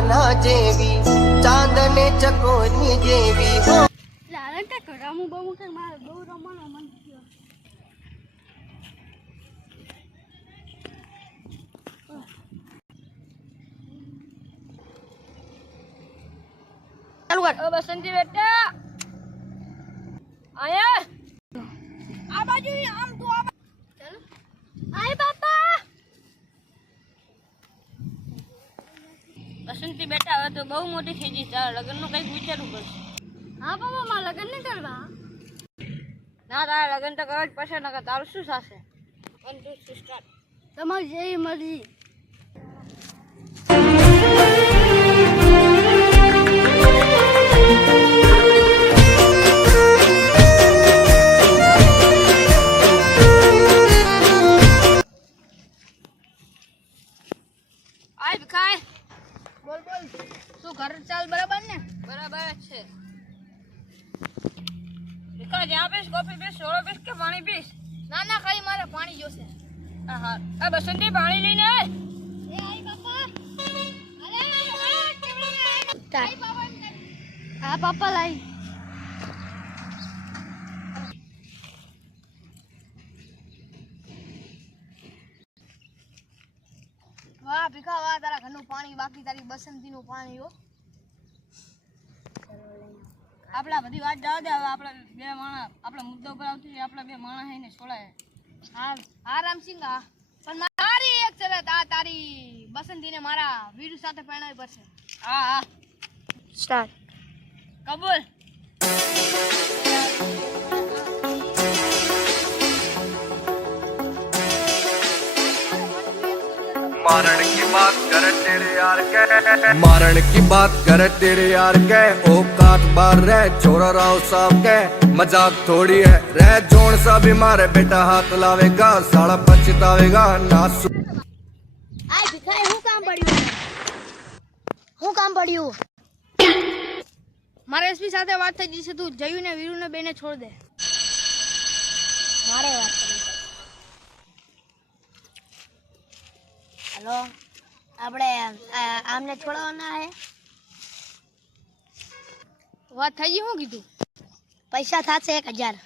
ચાંદના જેવી ચાંદને ચકોરની જેવી હો લાલા કાકા રામુ બહુ કે મારે બહુ રમવાનો મન થયો ચાલુ કર બસંતી બેટા આયા આ બાજુ આમ તો આ ચાલો આય બાપા બસંતી બેટા હવે તો બહુ મોટી થઈ ગઈ તારા લગ્નનું કંઈક વિચારવું પડશે હા બાપા મારા લગ્ન નહીં કરવા ના તારા લગ્ન તો કરવા જ પડશે નકર તારું શું થશે 1 2 3 સ્ટાર્ટ તમારી જેવી મરજી આય ભિખાય બોલ બોલ શું ઘર ચાલ બરાબર ને બરાબર જ છે ભિખાય જ્યાં પીસ કોફી પીસ સોડો પીસ કે પાણી પીસ ના ના ખાલી મારે પાણી જોશે હા આ બસંતી પાણી લઈને આય એ આઈ બાપા અરે આઈ બાપા આ પાપા લાઈ વાહ ભીખા વાહ તારા ઘરનું પાણી બાકી તારી બસંતીનું પાણી હો આપણા બધી વાત જવા દે હવે આપણે બે માણા આપણા મુદ્દા ઉપર આવતી આપણા બે માણા હે ને છોડાય હા હા રામસિંહ હા પણ મારી એક શરત આ તારી બસંતીને મારા વીરુ સાથે પરણાવી પડશે હા હા સ્ટાર્ટ કબૂલ मारण की बात करे तेरे यार के मारण की बात करे तेरे यार के औकात बार रे छोरा राव साहब के मजाक थोड़ी है रे जोन सा भी मारे बेटा हाथ लावेगा साला पछतावेगा ना આય ભિખાઈ હું કામ પડ્યું મારે એસપી સાથે વાત થઈ જશે તું જયુ ને વીરુ ને બેને છોડ દે મારે વાત કરવી હેલો આપણે આમને છોડવાના હે વાત થઈ ગઈ હું કીધું પૈસા થશે 1000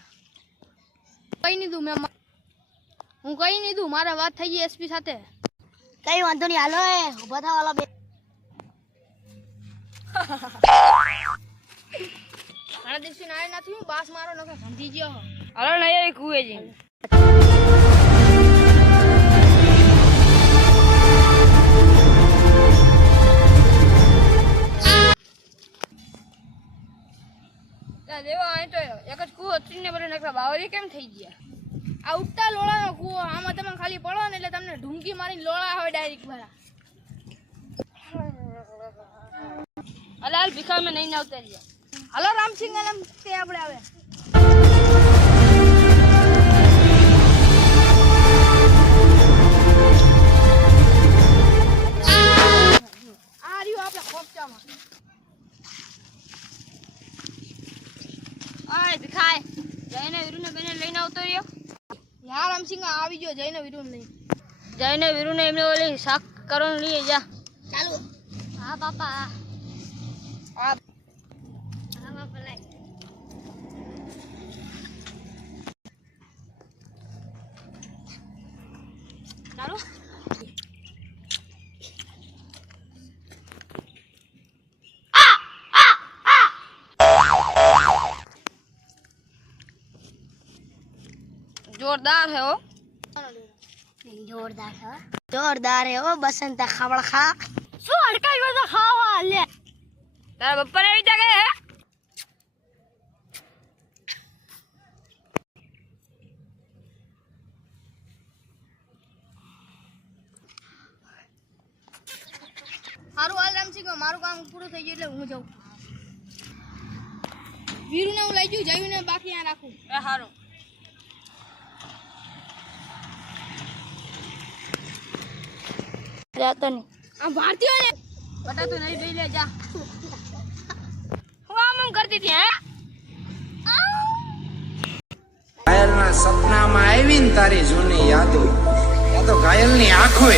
કઈ નહીં દઉં હું કઈ નહીં દઉં મારા વાત થઈ ગઈ એસપી સાથે કઈ વાંધો નહીં હાલો એ ઉભા થા વાલા બે મારા દિવસે નાય નથી હું બાસ મારો નકે સમજી ગયો હાલો નહીં કુએ જી દેવા આ તો એક જ કુવો ત્રીને બરે નકરા બાવરી કેમ થઈ ગયા આ ઉઠતા લોળાનો કુવો આમાં તમે ખાલી પડો ને એટલે તમને ઢૂંકી મારીને લોળા હોય ડાયરેક્ટ ભરા અલાલ ભીખા મે નહીં આવતા રહ્યા હાલો રામસિંહ આલમ તે આપણે આવે આ રહ્યું આપણા ખોપચામાં આય ભીખાય જઈને વીરુને બેને લઈને આવતો રહ્યો યાર રામસિંહ આવી ગયો જઈને વીરુને લઈને જઈને વીરુને એમને ઓલી શાક કરવાનું લઈ જા ચાલુ હા બાપા હા બાપા લઈ ચાલુ जोरदार है वो जोरदार है वो बसंता खावड़ खा શું અડકાઈ તો ખાવા લે તારા બપ્પા આવી જાગે હે હારું હાલ રામસિંહ મારું કામ પૂરું થઈ ગયું એટલે હું જાઉં વીરુને હું લઈ જઉં જયુને બાકી આ રાખું એ હારું जाता नहीं हम भारतीय ने बता तू नहीं ले जा हुआ हम करती थी हैं घायल ना सपना में आवीन तारी जूनी यादो या तो घायल ની આંખો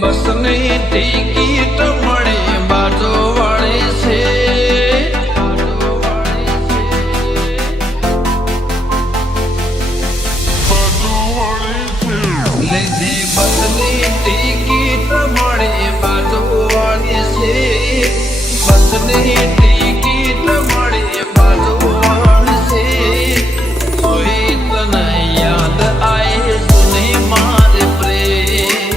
બસ ની ટિકિટ મળે બાજુ વાળી છે લીધી બસ ની ટિકિટ મળે બાજુ વાળી છે બસ ની ટિકિટ મળે બાજુ વાળી છે સોઈ તને યાદ આય સુની મારે પ્રેમ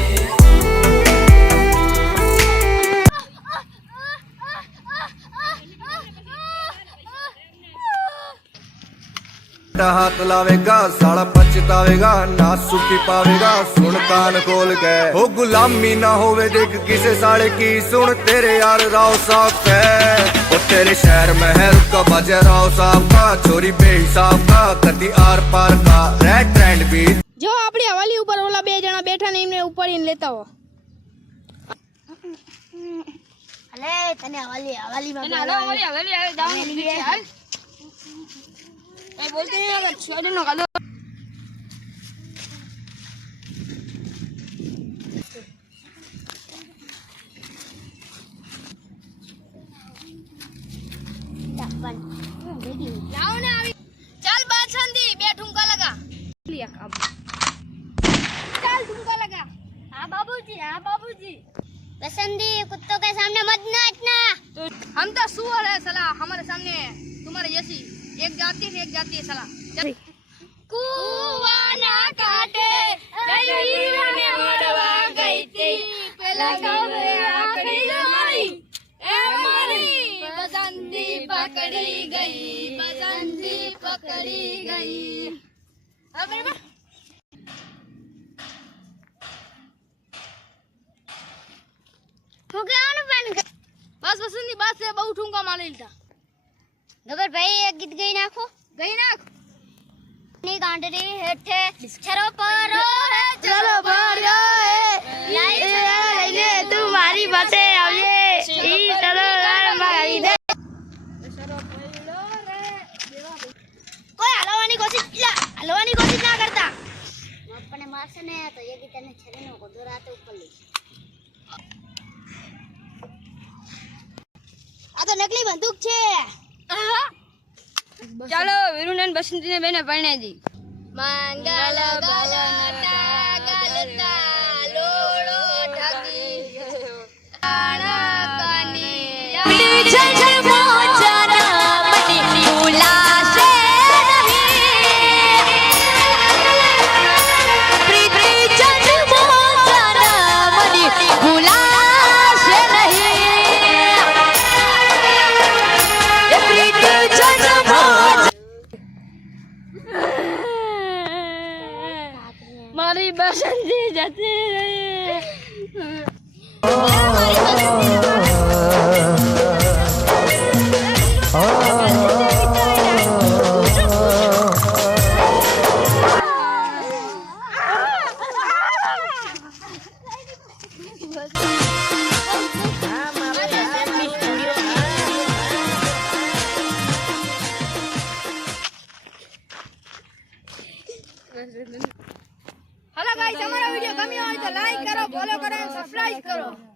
हाथ लावेगा साला पछतावेगा ना सुखी पावेगा सुन कान खोल के हो गुलामी ना होवे देख किसे साले की सुन तेरे यार राव साहब है वो तेरे शहर महल का बजे राव साहब का चोरी बेहिसाब का कदी आर पार का रेड ट्रेंड भी જો આપણી હવાલી ઉપર ઓલા બે જણા બેઠા ને એમને ઉપાડીને લેતા હો અલે તને હવાલીમાં હવાલી આવે જવાનું છે હાલ એ બોલતે નહીં છોડે નો કાદો લાવો ને આવી ચાલ બાછંદી બે ઠુમકા લગા ચાલ ઠુમકા લગા हाँ बाबूजी बसंती कुत्तों के सामने मत नाचना तो हम तो सुअर है साला हमारे सामने तुम्हारे जैसी एक जाति है साला कुआं ना काटे गई ने मोड़वा गई थी पहला गावे आखरी जमाई ए मारी बसंती पकड़ी गई अब बराबर હું કેવાનું પ્લાન કર बस बसंती बस से बहु ठुमका मार लेता ગબર ભાઈ એક ગીત ગઈ નાખો गई नाख ની ગાંડરી હેઠે છરો પરો હે ચલો ભર્યો લઈને તું મારી પાસે આવજે ઈ ચલો મારી દે કોઈ હલવાની કોશિશ ના કરતા આપણે મારશે ને તો એ ગીત ને છરીનો ગોદો રાતે ઉપર લે આ તો નકલી બંદૂક છે ચાલો વીરુને બસંતીને બેને પરણે દી મંગલ ગલતા લોડો ઢાકી આણા કની જજ મોચરા મની ભૂલાશે નહીં પ્રીતિ જજ મોચરા મની ભૂલાશે નહીં એ પ્રીતિ જજ મારી બસંતી જતી રહી हेलो गाइस हमारा वीडियो गम्યો હોય તો લાઈક કરો ફોલો કરો અને સબસ્ક્રાઇબ કરો